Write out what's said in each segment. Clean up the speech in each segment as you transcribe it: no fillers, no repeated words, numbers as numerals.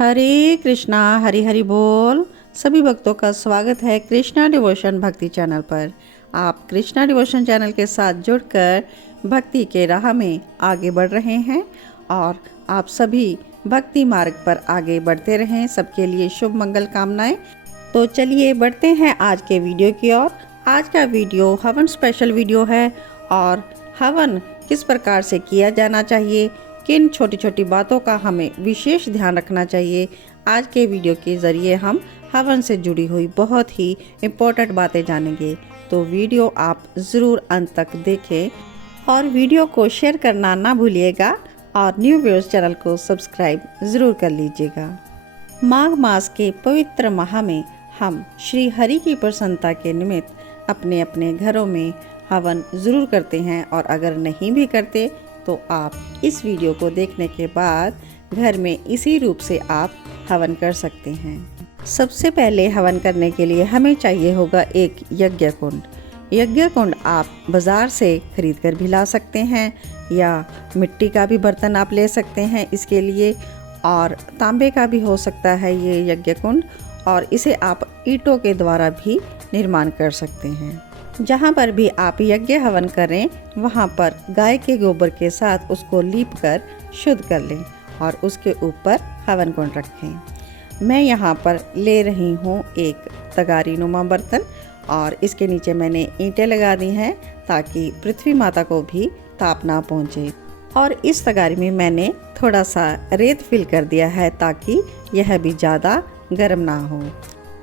हरे कृष्णा हरि हरि बोल। सभी भक्तों का स्वागत है कृष्णा डिवोशन भक्ति चैनल पर। आप कृष्णा डिवोशन चैनल के साथ जुड़कर भक्ति के राह में आगे बढ़ रहे हैं और आप सभी भक्ति मार्ग पर आगे बढ़ते रहें। सबके लिए शुभ मंगल कामनाएं। तो चलिए बढ़ते हैं आज के वीडियो की ओर। आज का वीडियो हवन स्पेशल वीडियो है और हवन किस प्रकार से किया जाना चाहिए, किन छोटी छोटी बातों का हमें विशेष ध्यान रखना चाहिए, आज के वीडियो के ज़रिए हम हवन से जुड़ी हुई बहुत ही इम्पोर्टेंट बातें जानेंगे। तो वीडियो आप ज़रूर अंत तक देखें और वीडियो को शेयर करना ना भूलिएगा और न्यू व्यूअर्स चैनल को सब्सक्राइब ज़रूर कर लीजिएगा। माघ मास के पवित्र माह में हम श्री हरि की प्रसन्नता के निमित्त अपने अपने घरों में हवन ज़रूर करते हैं और अगर नहीं भी करते तो आप इस वीडियो को देखने के बाद घर में इसी रूप से आप हवन कर सकते हैं। सबसे पहले हवन करने के लिए हमें चाहिए होगा एक यज्ञ कुंड। यज्ञ कुंड आप बाज़ार से खरीद कर भी ला सकते हैं या मिट्टी का भी बर्तन आप ले सकते हैं इसके लिए, और तांबे का भी हो सकता है ये यज्ञ कुंड, और इसे आप ईंटों के द्वारा भी निर्माण कर सकते हैं। जहाँ पर भी आप यज्ञ हवन करें वहाँ पर गाय के गोबर के साथ उसको लीप कर शुद्ध कर लें और उसके ऊपर हवन कुंड रखें। मैं यहाँ पर ले रही हूँ एक तगारी नुमा बर्तन और इसके नीचे मैंने ईंटें लगा दी हैं ताकि पृथ्वी माता को भी ताप ना पहुँचे, और इस तगारी में मैंने थोड़ा सा रेत फिल कर दिया है ताकि यह भी ज़्यादा गर्म ना हो।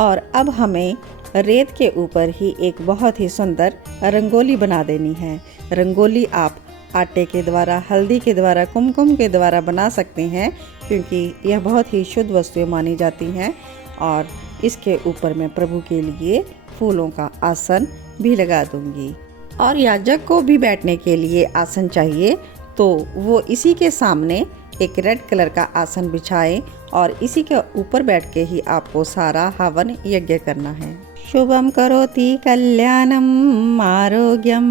और अब हमें रेत के ऊपर ही एक बहुत ही सुंदर रंगोली बना देनी है। रंगोली आप आटे के द्वारा, हल्दी के द्वारा, कुमकुम के द्वारा बना सकते हैं क्योंकि यह बहुत ही शुद्ध वस्तुएं मानी जाती हैं। और इसके ऊपर मैं प्रभु के लिए फूलों का आसन भी लगा दूंगी। और याजक को भी बैठने के लिए आसन चाहिए तो वो इसी के सामने एक रेड कलर का आसन बिछाएं और इसी के ऊपर बैठ के ही आपको सारा हवन यज्ञ करना है। शुभम करोति कल्याणम आरोग्यम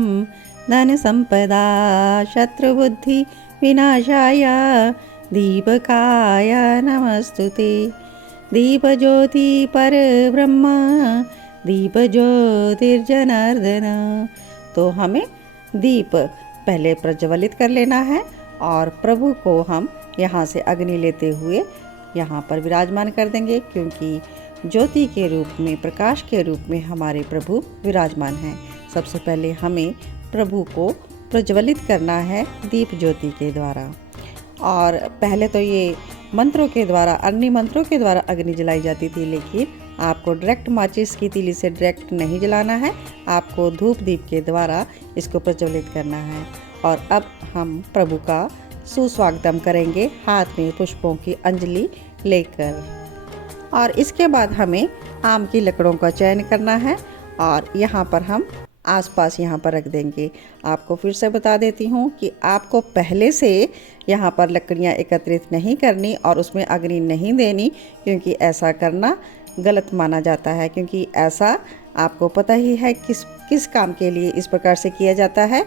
धन संपदा शत्रुबुद्धि विनाशाय दीपकाय नमस्तुते। दीप ज्योति पर ब्रह्म दीप ज्योतिर्जनार्दन। तो हमें दीप पहले प्रज्वलित कर लेना है और प्रभु को हम यहाँ से अग्नि लेते हुए यहाँ पर विराजमान कर देंगे क्योंकि ज्योति के रूप में, प्रकाश के रूप में हमारे प्रभु विराजमान हैं। सबसे पहले हमें प्रभु को प्रज्वलित करना है दीप ज्योति के द्वारा। और पहले तो ये मंत्रों के द्वारा, अन्य मंत्रों के द्वारा अग्नि जलाई जाती थी, लेकिन आपको डायरेक्ट माचिस की तीली से डायरेक्ट नहीं जलाना है, आपको धूप दीप के द्वारा इसको प्रज्वलित करना है। और अब हम प्रभु का सुस्वागतम करेंगे हाथ में पुष्पों की अंजलि लेकर। और इसके बाद हमें आम की लकड़ों का चयन करना है और यहाँ पर हम आसपास यहाँ पर रख देंगे। आपको फिर से बता देती हूँ कि आपको पहले से यहाँ पर लकड़ियाँ एकत्रित नहीं करनी और उसमें अग्नि नहीं देनी, क्योंकि ऐसा करना गलत माना जाता है। क्योंकि ऐसा आपको पता ही है किस काम के लिए इस प्रकार से किया जाता है,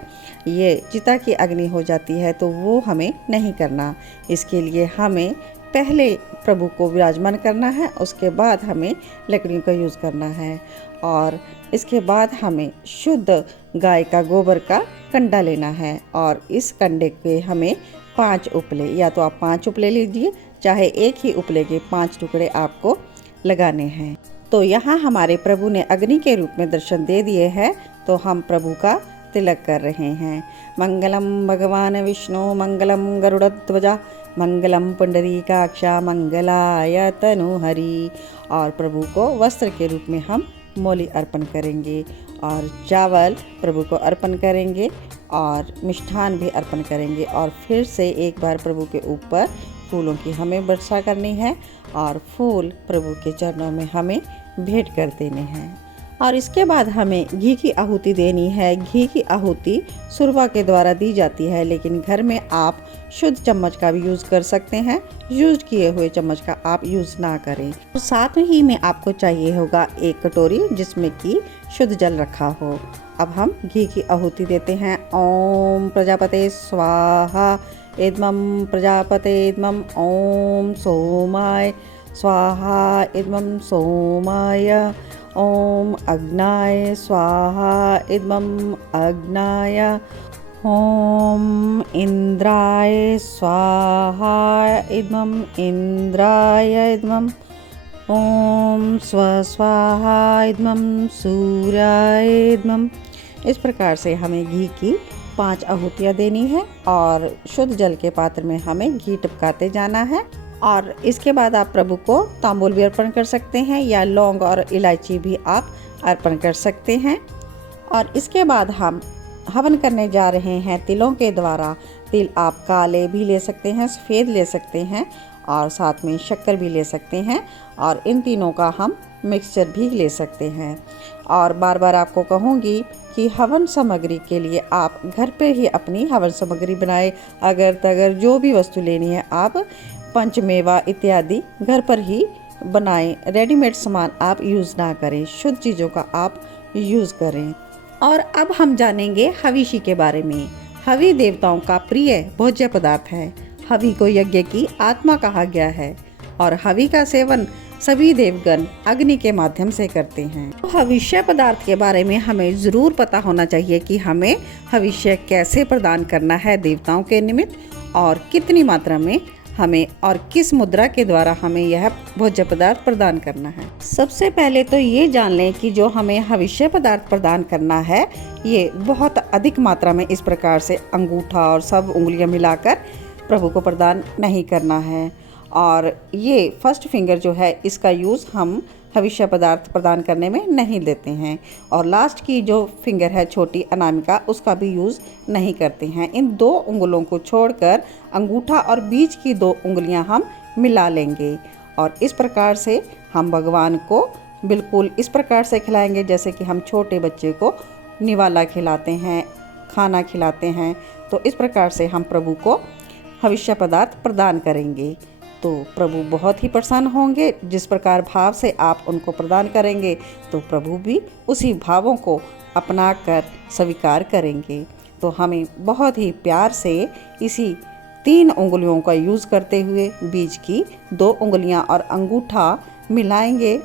ये चिता की अग्नि हो जाती है, तो वो हमें नहीं करना। इसके लिए हमें पहले प्रभु को विराजमान करना है, उसके बाद हमें लकड़ियों का यूज़ करना है। और इसके बाद हमें शुद्ध गाय का गोबर का कंडा लेना है और इस कंडे के हमें 5 उपले, या तो आप 5 उपले लीजिए, चाहे एक ही उपले के 5 टुकड़े आपको लगाने हैं। तो यहाँ हमारे प्रभु ने अग्नि के रूप में दर्शन दे दिए हैं, तो हम प्रभु का तिलक कर रहे हैं। मंगलम भगवान विष्णु मंगलम गरुड़ध्वजा मंगलम पुंडरीकाक्षा मंगलाय तनुहरि। और प्रभु को वस्त्र के रूप में हम मोली अर्पण करेंगे और चावल प्रभु को अर्पण करेंगे और मिष्ठान भी अर्पण करेंगे। और फिर से एक बार प्रभु के ऊपर फूलों की हमें वर्षा करनी है और फूल प्रभु के चरणों में हमें भेंट कर देने हैं। और इसके बाद हमें घी की आहुति देनी है। घी की आहुति सुरवा के द्वारा दी जाती है, लेकिन घर में आप शुद्ध चम्मच का भी यूज़ कर सकते हैं। यूज किए हुए चम्मच का आप यूज़ ना करें। तो साथ ही में आपको चाहिए होगा एक कटोरी जिसमें कि शुद्ध जल रखा हो। अब हम घी की आहुति देते हैं। ओम प्रजापते स्वाहा इदमं प्रजापते इदमं ॐ सोमाय स्वाहा इदमं सोमाय ॐ अग्नाय स्वाहा इदमं अग्नाय ॐ इन्द्राय स्वाहा इदमं इन्द्राय इदमं ॐ स्वस्वाहा इदमं सूर्याय इदमं। इस प्रकार से हमें घी की 5 आहुतियाँ देनी है और शुद्ध जल के पात्र में हमें घी टपकाते जाना है। और इसके बाद आप प्रभु को तांबूल भी अर्पण कर सकते हैं या लौंग और इलायची भी आप अर्पण कर सकते हैं। और इसके बाद हम हवन करने जा रहे हैं तिलों के द्वारा। तिल आप काले भी ले सकते हैं, सफ़ेद ले सकते हैं और साथ में शक्कर भी ले सकते हैं और इन तीनों का हम मिक्सचर भी ले सकते हैं। और बार बार आपको कहूँगी कि हवन सामग्री के लिए आप घर पे ही अपनी हवन सामग्री बनाएं। अगर तगर जो भी वस्तु लेनी है आप पंचमेवा इत्यादि घर पर ही बनाएं। रेडीमेड सामान आप यूज़ ना करें, शुद्ध चीज़ों का आप यूज़ करें। और अब हम जानेंगे हविषी के बारे में। हवि देवताओं का प्रिय भोज्य पदार्थ है। हवि को यज्ञ की आत्मा कहा गया है और हवि का सेवन सभी देवगण अग्नि के माध्यम से करते हैं। तो हविष्य पदार्थ के बारे में हमें ज़रूर पता होना चाहिए कि हमें हविष्य कैसे प्रदान करना है देवताओं के निमित्त और कितनी मात्रा में हमें और किस मुद्रा के द्वारा हमें यह भोज्य पदार्थ प्रदान करना है। सबसे पहले तो ये जान लें कि जो हमें हविष्य पदार्थ प्रदान करना है ये बहुत अधिक मात्रा में इस प्रकार से अंगूठा और सब उंगलियां मिलाकर प्रभु को प्रदान नहीं करना है। और ये फर्स्ट फिंगर जो है इसका यूज़ हम हविष्य पदार्थ प्रदान करने में नहीं लेते हैं। और लास्ट की जो फिंगर है छोटी अनामिका उसका भी यूज़ नहीं करते हैं। इन 2 उंगलों को छोड़कर अंगूठा और बीच की 2 उंगलियां हम मिला लेंगे और इस प्रकार से हम भगवान को बिल्कुल इस प्रकार से खिलाएंगे जैसे कि हम छोटे बच्चे को निवाला खिलाते हैं, खाना खिलाते हैं। तो इस प्रकार से हम प्रभु को हविष्य पदार्थ प्रदान करेंगे तो प्रभु बहुत ही प्रसन्न होंगे। जिस प्रकार भाव से आप उनको प्रदान करेंगे तो प्रभु भी उसी भावों को अपना कर स्वीकार करेंगे। तो हमें बहुत ही प्यार से इसी 3 उंगलियों का यूज़ करते हुए बीच की 2 उंगलियां और अंगूठा मिलाएंगे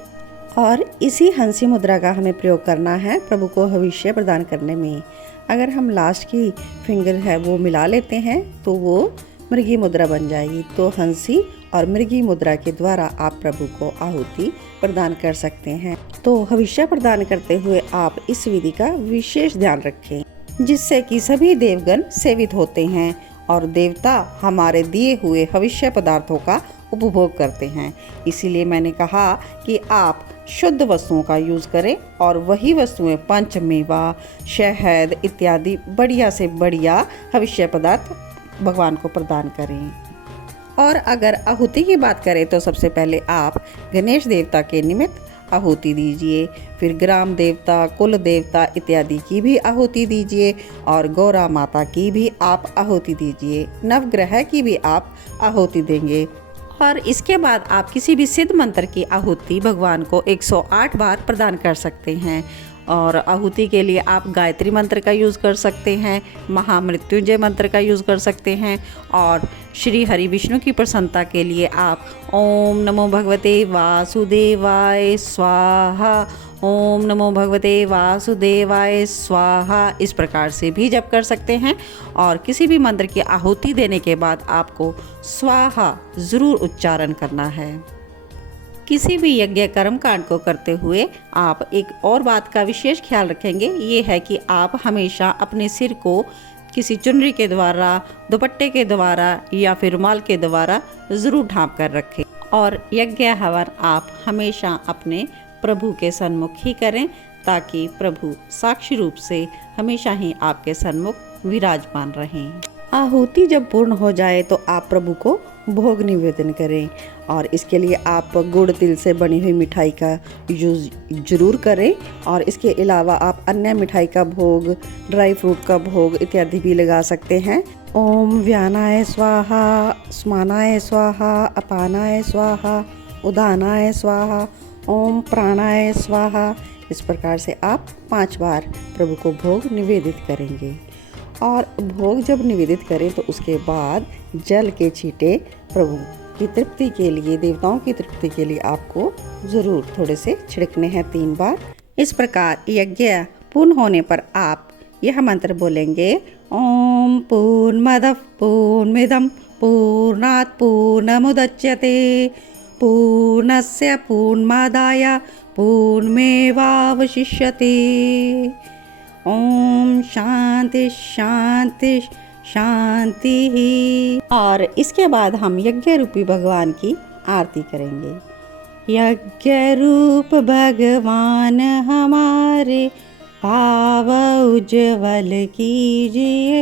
और इसी हंसी मुद्रा का हमें प्रयोग करना है प्रभु को हविष्य प्रदान करने में। अगर हम लास्ट की फिंगर है वो मिला लेते हैं तो वो मृगी मुद्रा बन जाएगी। तो हंसी और मृगी मुद्रा के द्वारा आप प्रभु को आहुति प्रदान कर सकते हैं। तो हविष्य प्रदान करते हुए आप इस विधि का विशेष ध्यान रखें जिससे कि सभी देवगण सेवित होते हैं और देवता हमारे दिए हुए हविष्य पदार्थों का उपभोग करते हैं। इसीलिए मैंने कहा कि आप शुद्ध वस्तुओं का यूज़ करें और वही वस्तुएं पंचमेवा, शहद इत्यादि बढ़िया से बढ़िया हविष्य पदार्थ भगवान को प्रदान करें। और अगर आहुति की बात करें तो सबसे पहले आप गणेश देवता के निमित्त आहुति दीजिए, फिर ग्राम देवता, कुल देवता इत्यादि की भी आहुति दीजिए और गौरा माता की भी आप आहुति दीजिए, नवग्रह की भी आप आहुति देंगे। और इसके बाद आप किसी भी सिद्ध मंत्र की आहुति भगवान को 108 बार प्रदान कर सकते हैं। और आहुति के लिए आप गायत्री मंत्र का यूज़ कर सकते हैं, महामृत्युंजय मंत्र का यूज़ कर सकते हैं और श्री हरि विष्णु की प्रसन्नता के लिए आप ओम नमो भगवते वासुदेवाय स्वाहा, ओम नमो भगवते वासुदेवाय स्वाहा इस प्रकार से भी जप कर सकते हैं। और किसी भी मंत्र की आहुति देने के बाद आपको स्वाहा ज़रूर उच्चारण करना है। किसी भी यज्ञ कर्म कांड को करते हुए आप एक और बात का विशेष ख्याल रखेंगे, ये है कि आप हमेशा अपने सिर को किसी चुनरी के द्वारा, दुपट्टे के द्वारा या फिर रुमाल के द्वारा ज़रूर ढाँप कर रखें। और यज्ञ हवन आप हमेशा अपने प्रभु के सन्मुख ही करें ताकि प्रभु साक्षी रूप से हमेशा ही आपके सन्मुख विराजमान रहें। आहुति जब पूर्ण हो जाए तो आप प्रभु को भोग निवेदन करें और इसके लिए आप गुड़ तिल से बनी हुई मिठाई का यूज़ जरूर करें। और इसके अलावा आप अन्य मिठाई का भोग, ड्राई फ्रूट का भोग इत्यादि भी लगा सकते हैं। ओम व्यानाय स्वाहा, स्मानाय स्वाहा, अपानाय स्वाहा, उदानाय स्वाहा, ओम प्राणाय स्वाहा इस प्रकार से आप 5 बार प्रभु को भोग निवेदित करेंगे। और भोग जब निवेदित करें तो उसके बाद जल के छींटे प्रभु की तृप्ति के लिए, देवताओं की तृप्ति के लिए आपको ज़रूर थोड़े से छिड़कने हैं 3 बार। इस प्रकार यज्ञ पूर्ण होने पर आप यह मंत्र बोलेंगे, ओम पूर्णमदः पूर्णमिदं पूर्णात् पूर्णमुदच्यते पूर्णस्य पूर्णमादाय पूर्णमेवावशिष्यते। ओम शांति शांति शांति। और इसके बाद हम यज्ञ रूपी भगवान की आरती करेंगे। यज्ञ रूप भगवान हमारे भाव उज्ज्वल कीजिए।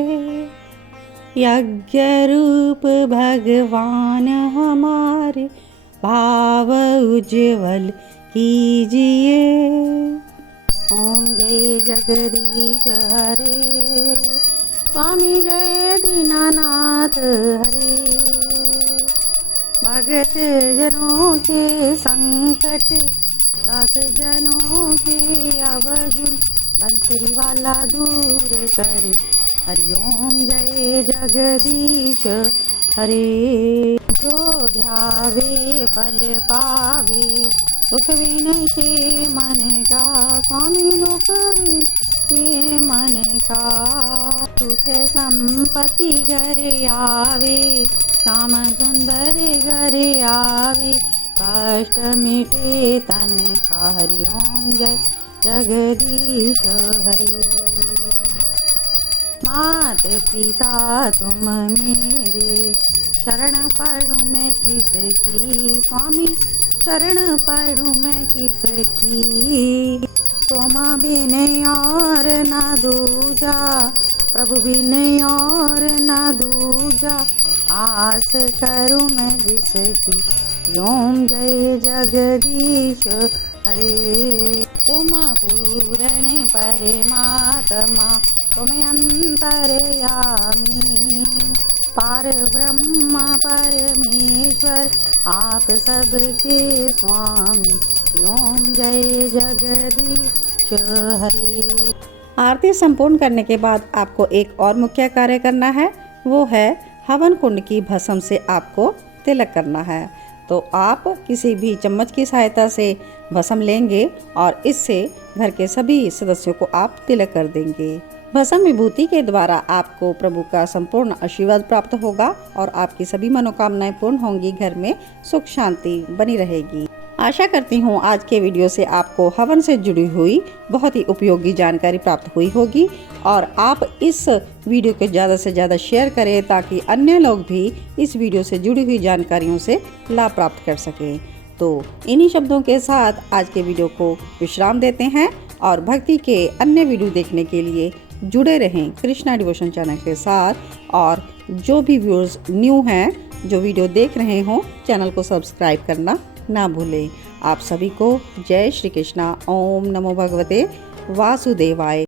यज्ञ रूप भगवान हमारे भाव उज्ज्वल कीजिए। ओम जय जगदीश हरे, स्वामी जय दीनानाथ हरे। भगत जनों के संकट, दास जनों के अवगुण, बंसरी वाला दूर करे। हरिओम जय जगदीश हरे। जो ध्यावे फल पावे, सुख विनशे मन का। स्वामी लोक विनशे मन का। सुख संपत्ति घर आवे, श्याम सुंदर घर आवे। कष्ट मिटे तन का। हरिओम जय जगदीश हरे। मात पिता तुम मेरे, शरण पढ़ूं मैं किसकी। स्वामी शरण पढ़ूं मैं किसकी। तुम बिन और न दूजा, प्रभु बिन और न दूजा। आस करूं मैं जिसकी। ओम जय जगदीश हरे। तुम पूर्ण परमात्मा, तुम अंतर्यामी। पार ब्रह्म परमेश्वर, आप सबके स्वामी। ओम जय जगदीश हरे। आरती संपूर्ण करने के बाद आपको एक और मुख्य कार्य करना है, वो है हवन कुंड की भस्म से आपको तिलक करना है। तो आप किसी भी चम्मच की सहायता से भस्म लेंगे और इससे घर के सभी सदस्यों को आप तिलक कर देंगे। भस्म विभूति के द्वारा आपको प्रभु का संपूर्ण आशीर्वाद प्राप्त होगा और आपकी सभी मनोकामनाएं पूर्ण होंगी। घर में सुख शांति बनी रहेगी। आशा करती हूँ आज के वीडियो से आपको हवन से जुड़ी हुई बहुत ही उपयोगी जानकारी प्राप्त हुई होगी और आप इस वीडियो को ज़्यादा से ज़्यादा शेयर करें ताकि अन्य लोग भी इस वीडियो से जुड़ी हुई जानकारियों से लाभ प्राप्त कर सकें। तो इन्हीं शब्दों के साथ आज के वीडियो को विश्राम देते हैं और भक्ति के अन्य वीडियो देखने के लिए जुड़े रहें कृष्णा डिवोशन चैनल के साथ। और जो भी व्यूअर्स न्यू हैं, जो वीडियो देख रहे हों, चैनल को सब्सक्राइब करना ना भूलें। आप सभी को जय श्री कृष्णा। ओम नमो भगवते वासुदेवाय।